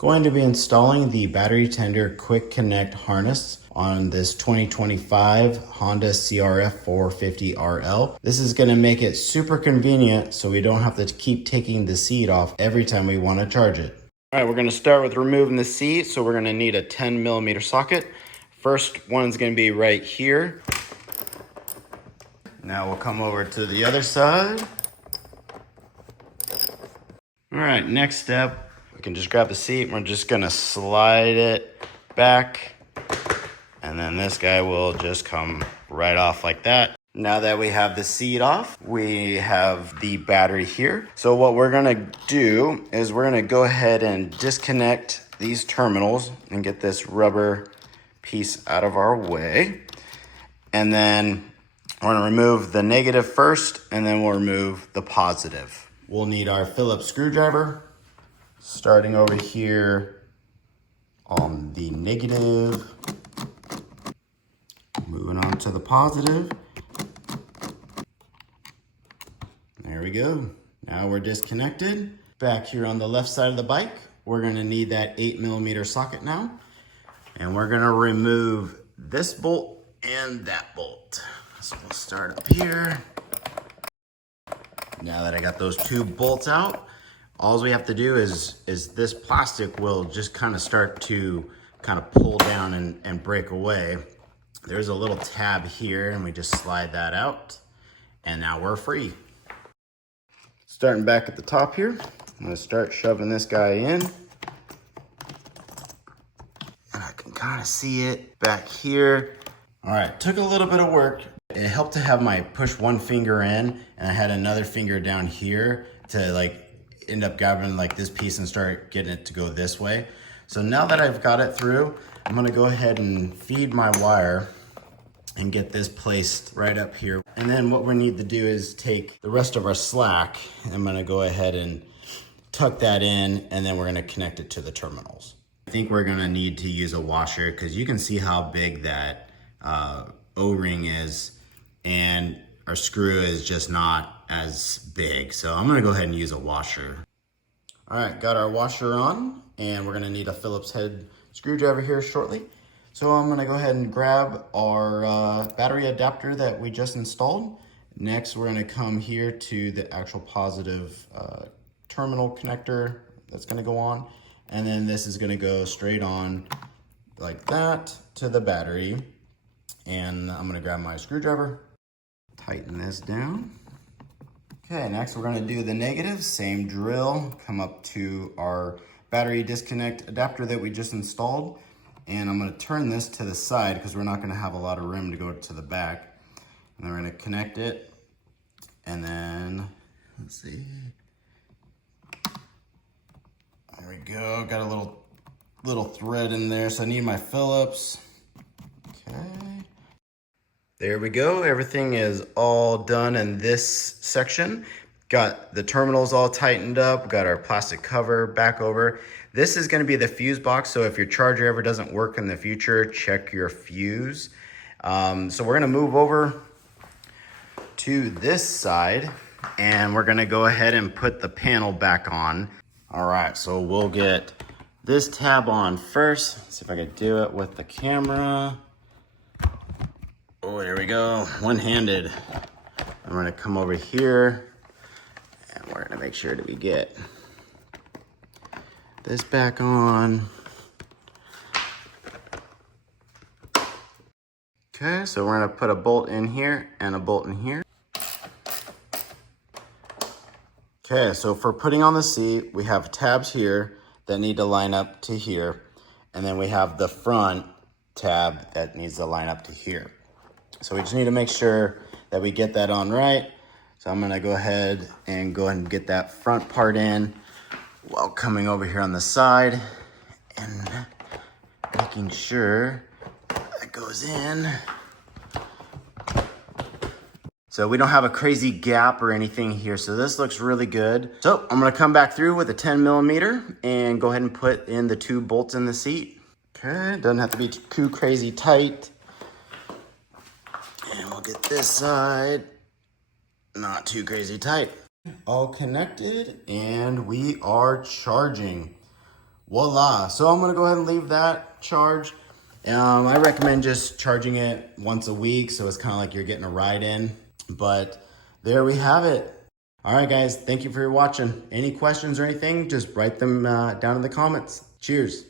Going to be installing the battery tender quick connect harness on this 2025 Honda CRF450RL. This is going to make it super convenient so we don't have to keep taking the seat off every time we want to charge it. All right, we're going to start with removing the seat. So we're going to need a 10mm socket. First one's going to be right here. Now we'll come over to the other side. All right, next step, we can just grab the seat. We're just gonna slide it back, and then this guy will just come right off like that. Now that we have the seat off, we have the battery here. So what we're gonna do is we're gonna go ahead and disconnect these terminals and get this rubber piece out of our way. And then we're gonna remove the negative first, and then we'll remove the positive. We'll need our Phillips screwdriver, starting over here on the negative, moving on to the positive. There we go. Now we're disconnected. Back here on the left side of the bike, we're gonna need that 8mm socket now. And we're gonna remove this bolt and that bolt. So we'll start up here. Now that I got those two bolts out, all we have to do is this plastic will just kind of start to kind of pull down and break away. There's a little tab here and we just slide that out and now we're free. Starting back at the top here, I'm gonna start shoving this guy in. And I can kind of see it back here. All right, took a little bit of work. It helped to have my push one finger in and I had another finger down here to like end up grabbing like this piece and start getting it to go this way. So now that I've got it through, I'm gonna go ahead and feed my wire and get this placed right up here. And then what we need to do is take the rest of our slack. I'm gonna go ahead and tuck that in and then we're gonna connect it to the terminals. I think we're gonna need to use a washer because you can see how big that O-ring is, and our screw is just not as big. So I'm gonna go ahead and use a washer. All right, got our washer on, and we're gonna need a Phillips head screwdriver here shortly. So I'm gonna go ahead and grab our battery adapter that we just installed. Next, we're gonna come here to the actual positive terminal connector that's gonna go on. And then this is gonna go straight on like that to the battery. And I'm gonna grab my screwdriver, tighten this down. Okay, next we're gonna do the negative, same drill, come up to our battery disconnect adapter that we just installed. And I'm gonna turn this to the side because we're not gonna have a lot of room to go to the back. And then we're gonna connect it. And then, let's see. There we go, got a little thread in there. So I need my Phillips. Okay. There we go, everything is all done in this section. Got the terminals all tightened up, got our plastic cover back over. This is gonna be the fuse box, so if your charger ever doesn't work in the future, check your fuse. So we're gonna move over to this side and we're gonna go ahead and put the panel back on. All right, so we'll get this tab on first. Let's see if I can do it with the camera. Oh, there we go, one-handed. I'm gonna come over here and we're gonna make sure that we get this back on. Okay, so we're gonna put a bolt in here and a bolt in here. Okay, so for putting on the seat, we have tabs here that need to line up to here. And then we have the front tab that needs to line up to here. So we just need to make sure that we get that on right. So I'm gonna go ahead and get that front part in while coming over here on the side and making sure that goes in. So we don't have a crazy gap or anything here. So this looks really good. So I'm gonna come back through with a 10mm and go ahead and put in the two bolts in the seat. Okay, doesn't have to be too crazy tight. And we'll get this side not too crazy tight. All connected and we are charging. Voila. So I'm gonna go ahead and leave that charge. I recommend just charging it once a week, so it's kind of like you're getting a ride in. But there we have it. All right, guys, thank you for watching. Any questions or anything, just write them down in the comments. Cheers.